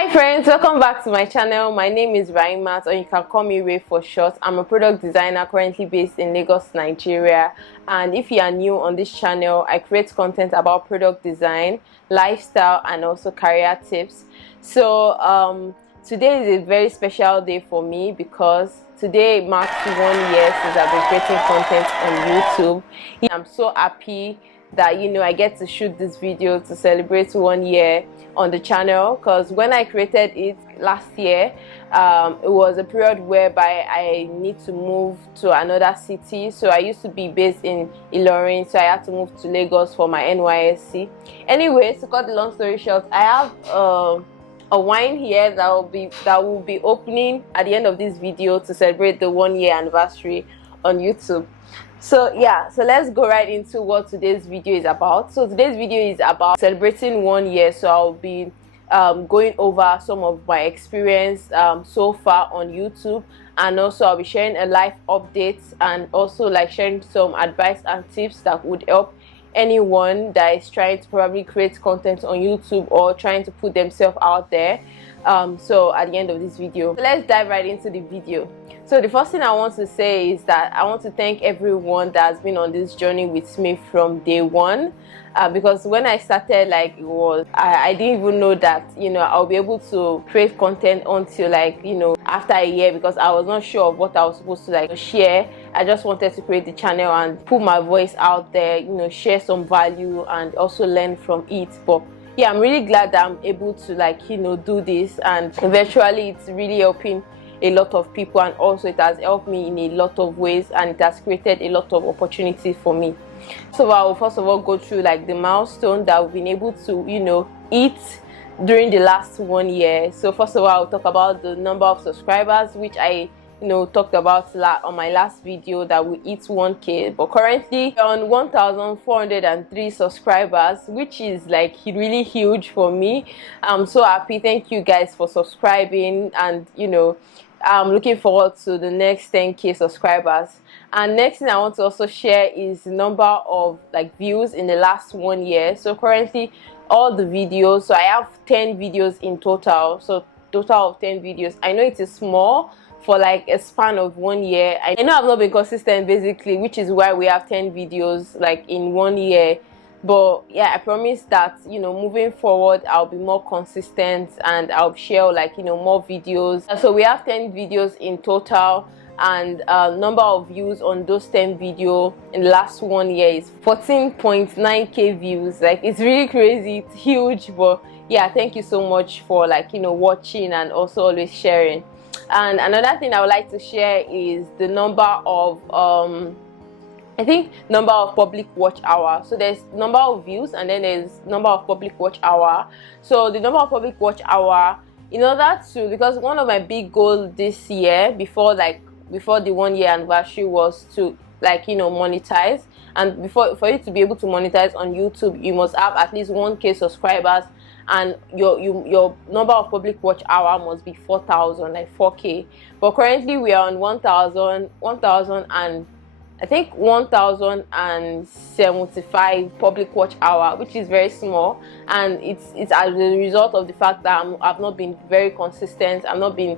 Hi friends, welcome back to my channel. My name is Rae, or you can call me Rae for short. I'm a product designer currently based in Lagos, Nigeria. And if you are new on this channel, I create content about product design, lifestyle, and also career tips. So today is a very special day for me because today marks 1 year since I've been creating content on YouTube. I'm so happy that I get to shoot this video to celebrate 1 year on the channel, because when I created it last year, it was a period whereby I need to move to another city. So I used to be based in Ilorin, so I had to move to Lagos for my NYSC. Anyway, to cut the long story short, I have a wine here that will be opening at the end of this video to celebrate the 1 year anniversary on YouTube. So yeah, so let's go right into what today's video is about. So today's video is about celebrating 1 year. So I'll be going over some of my experience so far on YouTube, and also I'll be sharing a life update and also like sharing some advice and tips that would help anyone that is trying to probably create content on YouTube or trying to put themselves out there. So at the end of this video, so let's dive right into the video. So the first thing I want to say is that I want to thank everyone that has been on this journey with me from day one, because when I started, like, I didn't even know that I'll be able to create content until after a year, because I was not sure of what I was supposed to share. I just wanted to create the channel and put my voice out there, share some value and also learn from it. But yeah, I'm really glad that I'm able to do this, and eventually it's really helping a lot of people, and also it has helped me in a lot of ways, and it has created a lot of opportunities for me. So I will first of all go through the milestone that we've been able to hit during the last 1 year. So first of all, I'll talk about the number of subscribers, which I talked about on my last video, that we hit 1K. But currently we're on 1,403 subscribers, which is really huge for me. I'm so happy. Thank you guys for subscribing, and I'm looking forward to the next 10K subscribers. And next thing I want to also share is the number of views in the last 1 year. So currently all the videos, so I have 10 videos in total, so total of 10 videos. I know it is small for a span of 1 year. I know I've not been consistent basically, which is why we have 10 videos in 1 year. But yeah, I promise that moving forward I'll be more consistent and I'll share more videos. So we have 10 videos in total, and number of views on those 10 videos in the last 1 year is 14.9k views. It's really crazy, it's huge. But yeah, thank you so much for watching and also always sharing. And another thing I would like to share is the number of number of public watch hour. So there's number of views, and then there's number of public watch hour. So the number of public watch hour, in order to, because one of my big goals this year before the 1 year anniversary was to monetize. And for you to be able to monetize on YouTube, you must have at least 1K subscribers, and your number of public watch hour must be 4,000, 4K. But currently we are on 1,075 public watch hour, which is very small, and it's as a result of the fact that I've not been very consistent. I've not been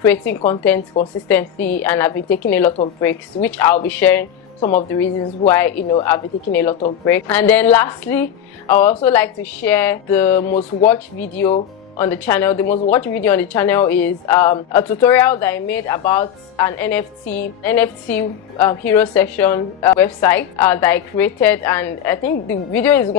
creating content consistently, and I've been taking a lot of breaks, which I'll be sharing some of the reasons why I've been taking a lot of breaks. And then lastly, I would also like to share the most watched video on the channel. The most watched video on the channel is a tutorial that I made about an NFT hero section website that I created, and I think the video is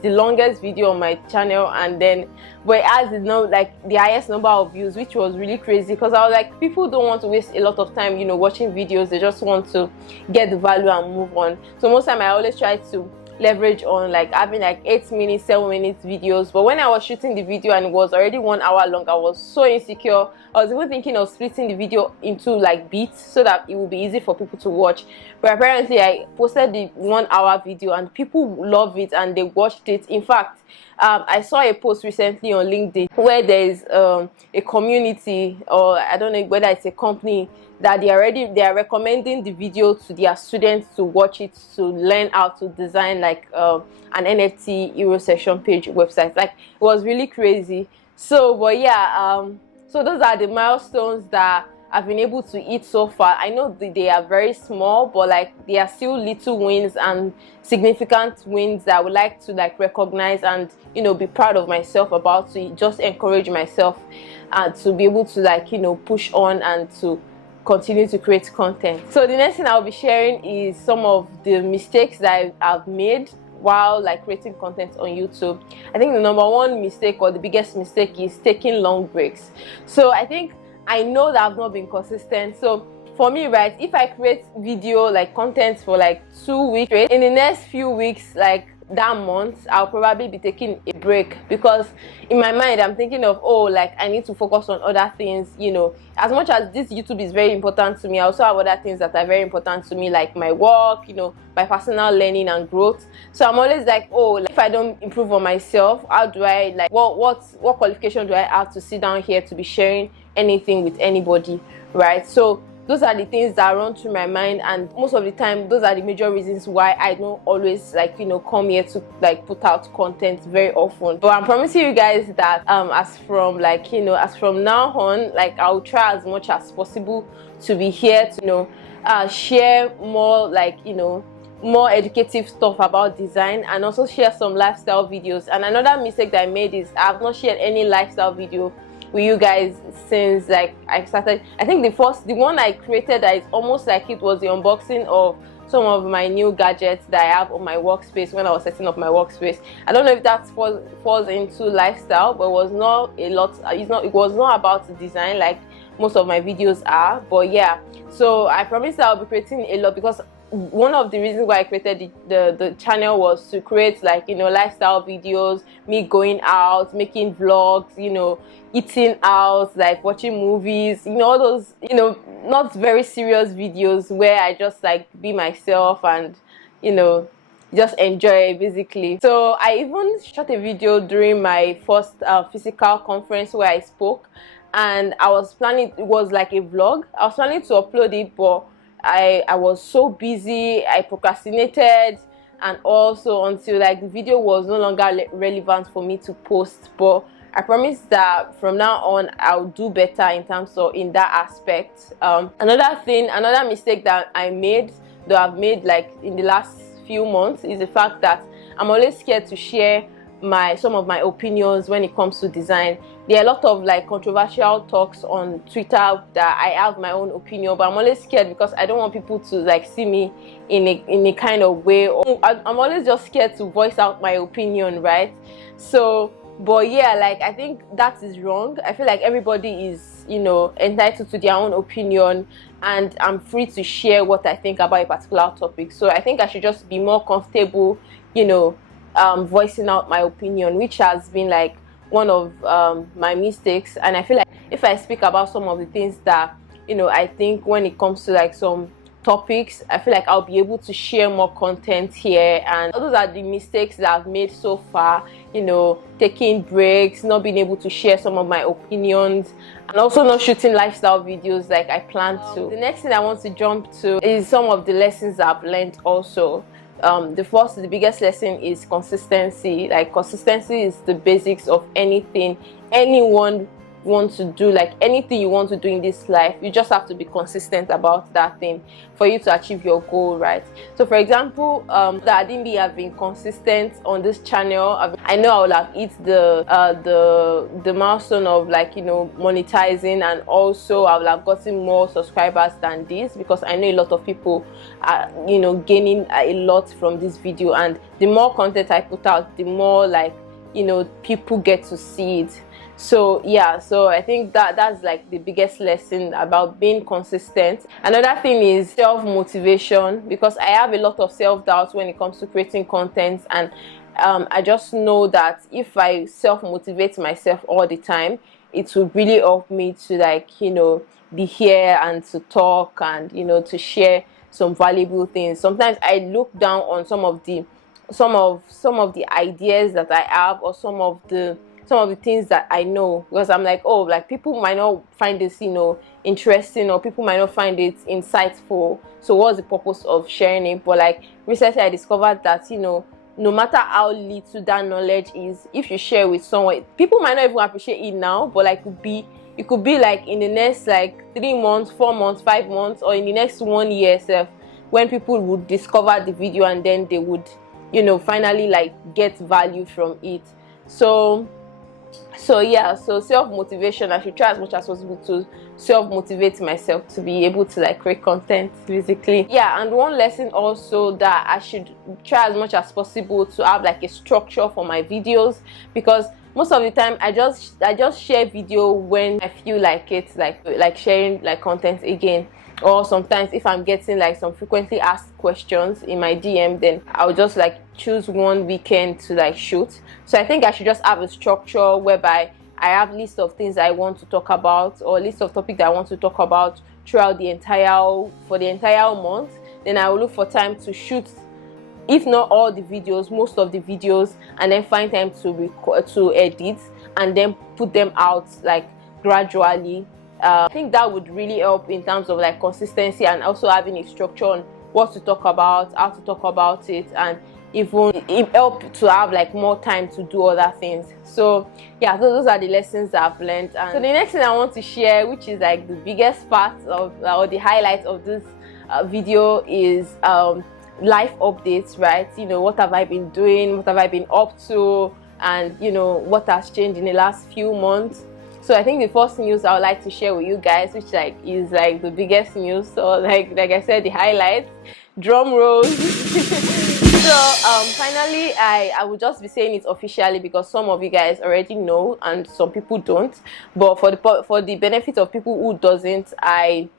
the longest video on my channel, and then but it has the highest number of views, which was really crazy, because I was people don't want to waste a lot of time watching videos. They just want to get the value and move on. So most time I always try to leverage on having 8 minutes, 7 minutes videos. But when I was shooting the video and it was already 1 hour long, I was so insecure. I was even thinking of splitting the video into beats so that it would be easy for people to watch. But apparently I posted the 1 hour video and people love it and they watched it. In fact, I saw a post recently on LinkedIn where there is a community, or I don't know whether it's a company, that they are recommending the video to their students to watch it, to learn how to design like an NFT Euro session page website. Like, it was really crazy. So, but yeah, so those are the milestones that I've been able to hit so far. I know they are very small, but like they are still little wins and significant wins that I would like to like recognize and, you know, be proud of myself about, to just encourage myself and to be able to like, you know, push on and to continue to create content. So the next thing I'll be sharing is some of the mistakes that I've made while like creating content on YouTube. I think the number one mistake, or the biggest mistake, is taking long breaks. So I know that I've not been consistent. So for me, right, if I create video like content for like 2 weeks straight, in the next few weeks, like that month, I'll probably be taking a break, because in my mind I'm thinking of, oh, like I need to focus on other things. You know, as much as this YouTube is very important to me, I also have other things that are very important to me, like my work, you know, my personal learning and growth. So I'm always like, oh, like, if I don't improve on myself, how do I like what qualification do I have to sit down here to be sharing anything with anybody, right? So those are the things that run through my mind, and most of the time those are the major reasons why I don't always like, you know, come here to like put out content very often. But I'm promising you guys that as from like, you know, as from now on, like I'll try as much as possible to be here to, you know, share more like, you know, more educative stuff about design, and also share some lifestyle videos. And another mistake that I made is I've not shared any lifestyle video with you guys since like I started. I think the one I created that is almost like it was the unboxing of some of my new gadgets that I have on my workspace when I was setting up my workspace. I don't know if that falls into lifestyle, but it was not a lot. It was not about design like most of my videos are. But yeah, so I promise I'll be creating a lot, because one of the reasons why I created the channel was to create like, you know, lifestyle videos, me going out, making vlogs, you know, eating out, like watching movies, you know, all those, you know, not very serious videos where I just like be myself and, you know, just enjoy basically. So I even shot a video during my first physical conference where I spoke, and I was planning, it was like a vlog. I was planning to upload it, but I was so busy, I procrastinated, and also until like the video was no longer relevant for me to post. But I promise that from now on I'll do better in that aspect. Another mistake that I made, though I've made like in the last few months, is the fact that I'm always scared to share some of my opinions when it comes to design. There are a lot of like controversial talks on Twitter that I have my own opinion, but I'm always scared because I don't want people to like see me in a kind of way. I'm always just scared to voice out my opinion, right? So, but yeah, like I think that is wrong. I feel like everybody is, you know, entitled to their own opinion, and I'm free to share what I think about a particular topic. So I think I should just be more comfortable, you know, voicing out my opinion, which has been like one of my mistakes. And I feel like if I speak about some of the things that, you know, I think when it comes to like some topics, I feel like I'll be able to share more content here. And those are the mistakes that I've made so far, you know, taking breaks, not being able to share some of my opinions, and also not shooting lifestyle videos like I planned to. The next thing I want to jump to is some of the lessons I've learned also. The biggest lesson is consistency. Like, consistency is the basics of anything anyone wants to do. Like, anything you want to do in this life, you just have to be consistent about that thing for you to achieve your goal, right? So for example, that I didn't have been consistent on this channel, I know I would have hit the milestone of like, you know, monetizing, and also I would have gotten more subscribers than this, because I know a lot of people are, you know, gaining a lot from this video. And the more content I put out, the more like, you know, people get to see it. So yeah, so I think that's like the biggest lesson about being consistent. Another thing is self-motivation, because I have a lot of self-doubt when it comes to creating content, and I just know that if I self-motivate myself all the time, it will really help me to like, you know, be here and to talk and, you know, to share some valuable things. Sometimes I look down on some of the some of the ideas that I have, or some of the things that I know, because I'm like, oh, like people might not find this, interesting, or people might not find it insightful. So what's the purpose of sharing it? But like recently I discovered that, no matter how little that knowledge is, if you share with someone, people might not even appreciate it now, but like it could be like in the next like 3 months, 4 months, 5 months, or in the next 1 year itself, when people would discover the video, and then they would, finally like get value from it. So yeah, so self-motivation, I should try as much as possible to self-motivate myself to be able to like create content, basically. Yeah, and one lesson also, that I should try as much as possible to have like a structure for my videos, because most of the time I just share video when I feel like it, like sharing like content again. Or sometimes if I'm getting like some frequently asked questions in my DM, then I'll just like choose one weekend to like shoot. So I think I should just have a structure whereby I have list of things I want to talk about, or list of topics that I want to talk about throughout the entire month. Then I will look for time to shoot, if not all the videos, most of the videos, and then find time to edit, and then put them out like gradually. I think that would really help in terms of like consistency, and also having a structure on what to talk about, how to talk about it, and even it help to have like more time to do other things. So yeah, so those are the lessons that I've learned. And so the next thing I want to share, which is like the biggest part of or the highlight of this video, is life updates, right? What have I been doing, what have I been up to, and what has changed in the last few months. So I think the first news I would like to share with you guys, which like is like the biggest news, so like I said, the highlights, drum rolls. So finally I will just be saying it officially, because some of you guys already know and some people don't, but for the benefit of people who doesn't, I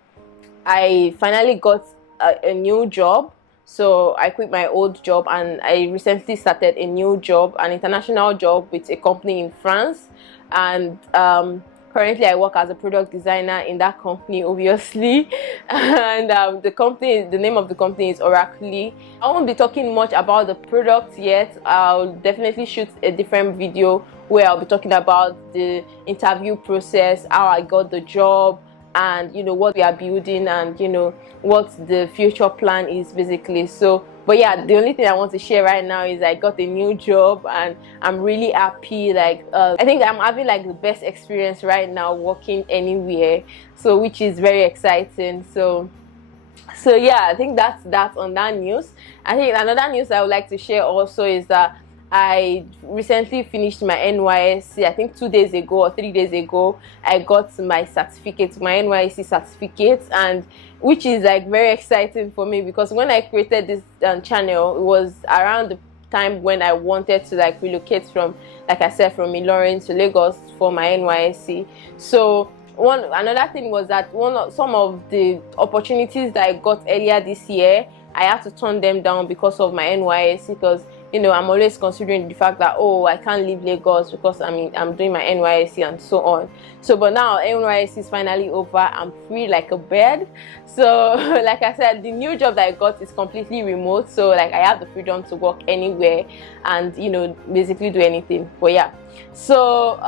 finally got a new job. So I quit my old job, and I recently started a new job, an international job with a company in France. And currently I work as a product designer in that company, obviously. And the name of the company is Oracle. I won't be talking much about the product yet. I'll definitely shoot a different video where I'll be talking about the interview process, how I got the job, and what we are building, and what the future plan is, basically. So but yeah, the only thing I want to share right now is I got a new job, and I'm really happy. Like I think I'm having like the best experience right now working anywhere, so which is very exciting. So yeah, I think that's on that news. I think another news I would like to share also is that I recently finished my NYSC. I think 2 days ago or 3 days ago, I got my certificate, my NYSC certificate, and which is like very exciting for me, because when I created this channel, it was around the time when I wanted to like relocate from, like I said, from Ilorin to Lagos for my NYSC. So another thing was that some of the opportunities that I got earlier this year, I had to turn them down because of my NYSC, because I'm always considering the fact that, oh, I can't leave Lagos because I'm doing my NYSC and so on. So but now NYSC is finally over, I'm free like a bird. So like I said, the new job that I got is completely remote, so like I have the freedom to work anywhere and basically do anything. But yeah, so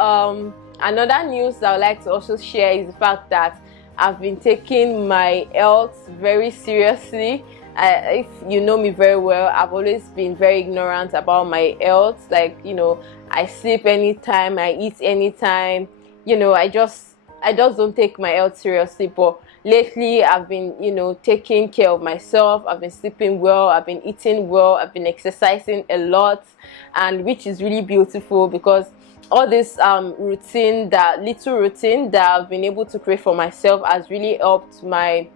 another news that I would like to also share is the fact that I've been taking my health very seriously. If you know me very well, I've always been very ignorant about my health. Like I sleep anytime, I eat anytime. I just don't take my health seriously. But lately I've been taking care of myself. I've been sleeping well, I've been eating well, I've been exercising a lot, and which is really beautiful, because all this little routine that I've been able to create for myself has really helped my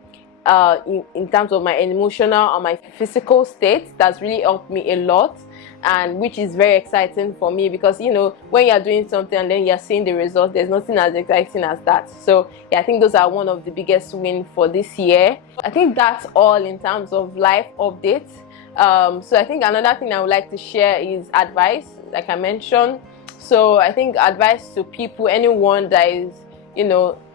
in terms of my emotional and my physical state. That's really helped me a lot, and which is very exciting for me, because when you're doing something and then you're seeing the results, there's nothing as exciting as that. So yeah, I think those are one of the biggest wins for this year. I think that's all in terms of life updates. So I think another thing I would like to share is advice, like I mentioned. So I think advice to people, anyone that is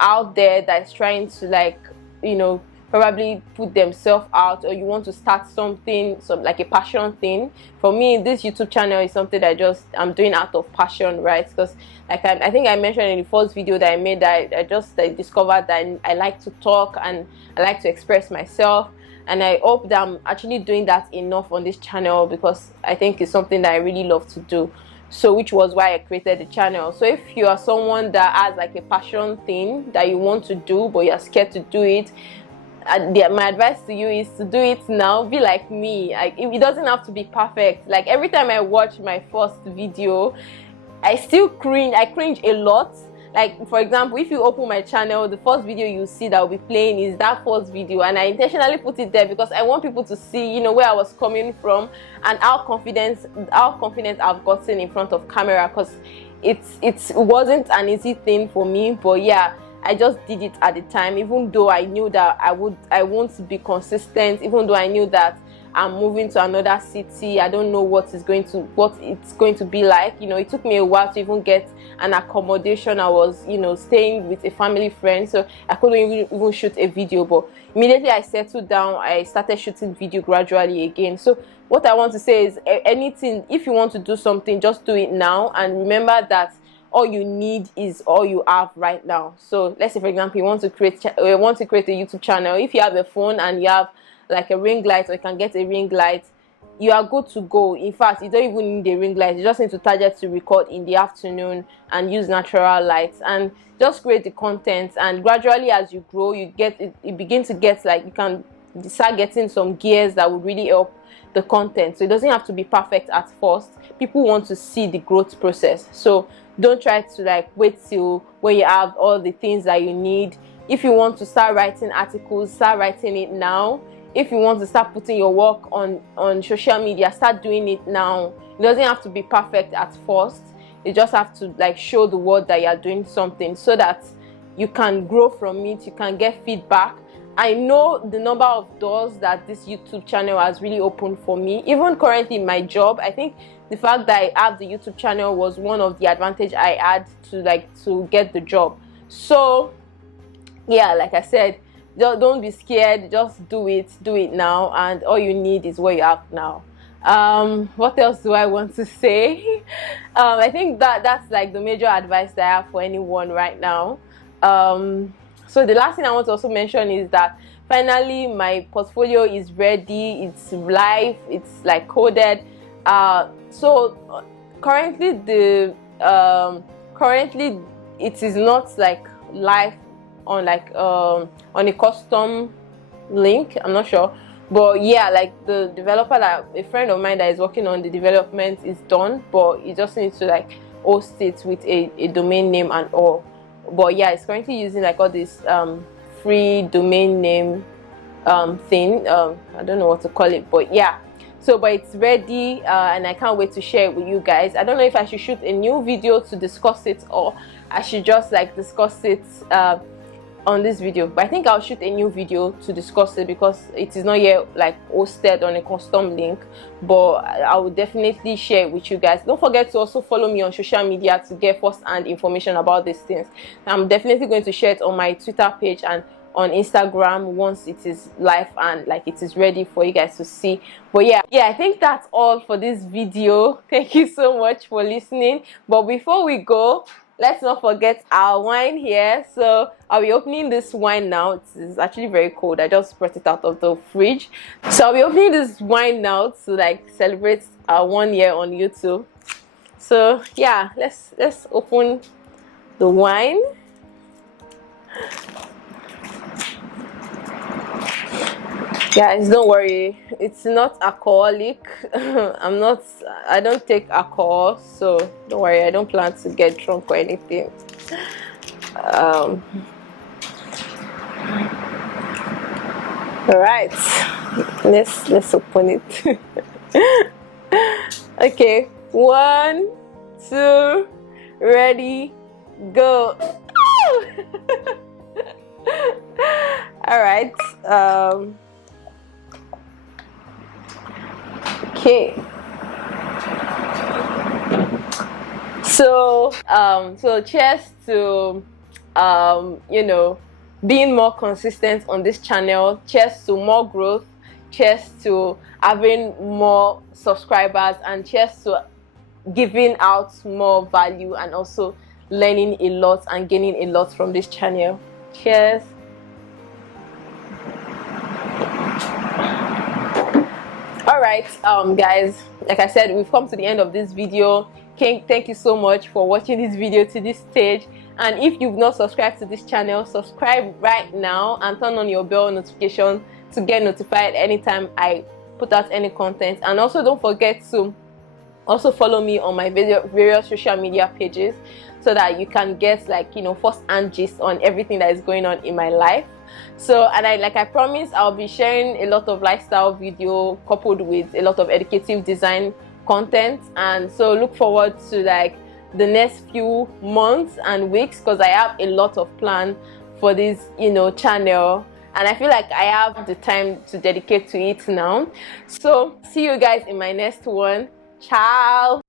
out there, that is trying to probably put themselves out, or you want to start something, like a passion thing. For me, this YouTube channel is something that I'm doing out of passion, right? Because like I think I mentioned in the first video that I made, that I discovered that I like to talk and I like to express myself. And I hope that I'm actually doing that enough on this channel, because I think it's something that I really love to do. So which was why I created the channel. So if you are someone that has like a passion thing that you want to do but you're scared to do it, my advice to you is to do it now. Be like me. Like, it doesn't have to be perfect. Like, every time I watch my first video, I still cringe. I cringe a lot. Like, for example, if you open my channel, the first video you see that will be playing is that first video, and I intentionally put it there because I want people to see, you know, where I was coming from and how confident I've gotten in front of camera, because it wasn't an easy thing for me. But yeah, I just did it at the time, even though I knew that I won't be consistent, even though I knew that I'm moving to another city. I don't know what it's going to be like. You know, it took me a while to even get an accommodation. I was, you know, staying with a family friend, so I couldn't even shoot a video. But immediately I settled down, I started shooting video gradually again. So what I want to say is, anything, if you want to do something, just do it now, and remember that all you need is all you have right now. So let's say, for example, you want to create a YouTube channel. If you have a phone and you have like a ring light, or you can get a ring light, you are good to go. In fact, you don't even need a ring light. You just need to target to record in the afternoon and use natural lights, and just create the content. And gradually, as you grow, you begin to get, like, you can start getting some gears that would really help the content. So it doesn't have to be perfect at first. People want to see the growth process. So don't try to like wait till when you have all the things that you need. If you want to start writing articles, start writing it now. If you want to start putting your work on social media, start doing it now. It doesn't have to be perfect at first. You just have to like show the world that you are doing something, so that you can grow from it, you can get feedback. I know the number of doors that this YouTube channel has really opened for me. Even currently in my job, I think the fact that I have the YouTube channel was one of the advantage I had to get the job. So yeah, like I said, don't be scared, just do it now, and all you need is what you have now. What else do I want to say? I think that's like the major advice that I have for anyone right now. So the last thing I want to also mention is that finally my portfolio is ready, it's live, it's like coded. So currently it is not like live on on a custom link. I'm not sure, but yeah, like the developer, that a friend of mine that is working on the development, is done, but you just need to like host it with a domain name and all. But yeah, it's currently using like all this free domain name thing. I don't know what to call it, but yeah. So but it's ready, and I can't wait to share it with you guys. I don't know if I should shoot a new video to discuss it, or I should just like discuss it on this video. But I think I'll shoot a new video to discuss it, because it is not yet like hosted on a custom link. But I will definitely share it with you guys. Don't forget to also follow me on social media to get first-hand information about these things. I'm definitely going to share it on my Twitter page and on Instagram once it is live and like it is ready for you guys to see. But yeah, I think that's all for this video. Thank you so much for listening. But before we go, let's not forget our wine here. So I'll be opening this wine now. It's actually very cold. I just brought it out of the fridge. So I'll be opening this wine now to like celebrate our 1 year on YouTube. So yeah, let's open the wine. Guys, don't worry, it's not alcoholic. I don't take alcohol, so don't worry, I don't plan to get drunk or anything. All right, let's open it. Okay, 1, 2, ready, go. All right. Okay. So cheers to you know, being more consistent on this channel. Cheers to more growth, cheers to having more subscribers, and cheers to giving out more value and also learning a lot and gaining a lot from this channel. Cheers. All right, guys, like I said, we've come to the end of this video. Thank you so much for watching this video to this stage. And if you've not subscribed to this channel, subscribe right now and turn on your bell notification to get notified anytime I put out any content. And also don't forget to also follow me on my various social media pages so that you can get, like, you know, first-hand gist on everything that is going on in my life. So, and I promised, I'll be sharing a lot of lifestyle video coupled with a lot of educative design content. And so look forward to like the next few months and weeks, because I have a lot of plan for this, you know, channel, and I feel like I have the time to dedicate to it now. So see you guys in my next one. Ciao.